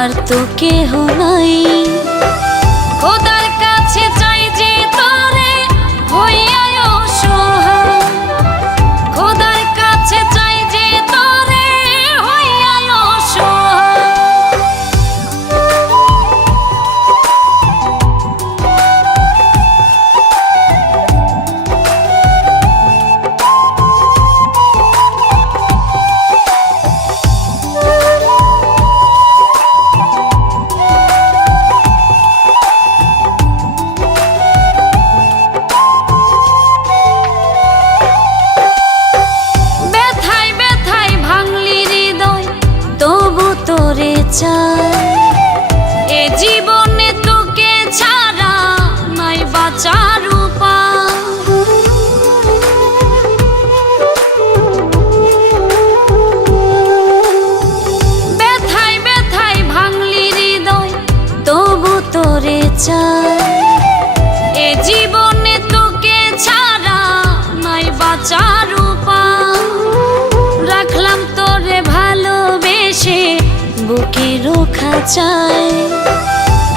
আর তো কেহ নাই। খোদার কাছে চাই যে তোরে হইয়া অসহায়, খোদার কাছে চাই যে তোরে হইয়া অসহায়। তোরে চাই এ জীবনে তোকে ছাড়া নাই বাঁচার উপায়। ব্যথায় ব্যথায় ভাঙলি হৃদয় তবু তোরে চাই এ জীবনে তোকে ছাড়া নাই বাঁচার উপায়। রাখলাম তোরে ভালোবেসে বুকের খাঁচায়,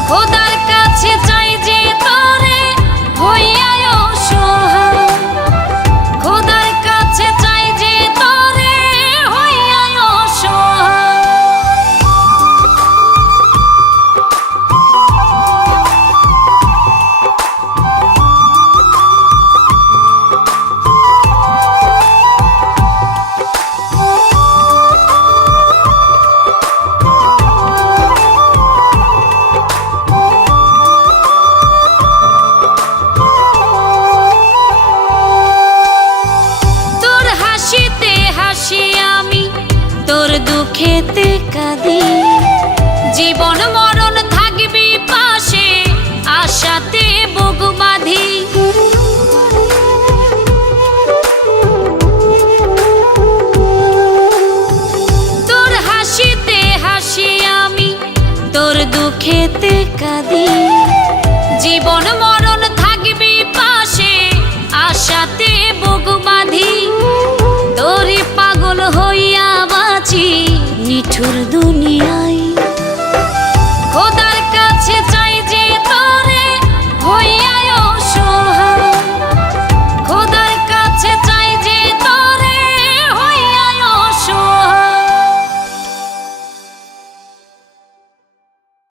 খোদার কাছে চাই যে তোরে হইয়া অসহায়, খোদার কাছে চাই যে তোরে হইয়া অসহায়। তোর দুঃখেতে কাঁদি, জীবন মরণ থাকবি পাশে আশাতে বুক বাঁধি। তোর হাসিতে হাসি আমি, তোর দুঃখেতে কাঁদি, জীবন মরণ থাকবি পাশে আশাতে বুক বাঁধি। তোরে পাগল হইয়া বাঁচি নিঠুর দুনিয়ায়।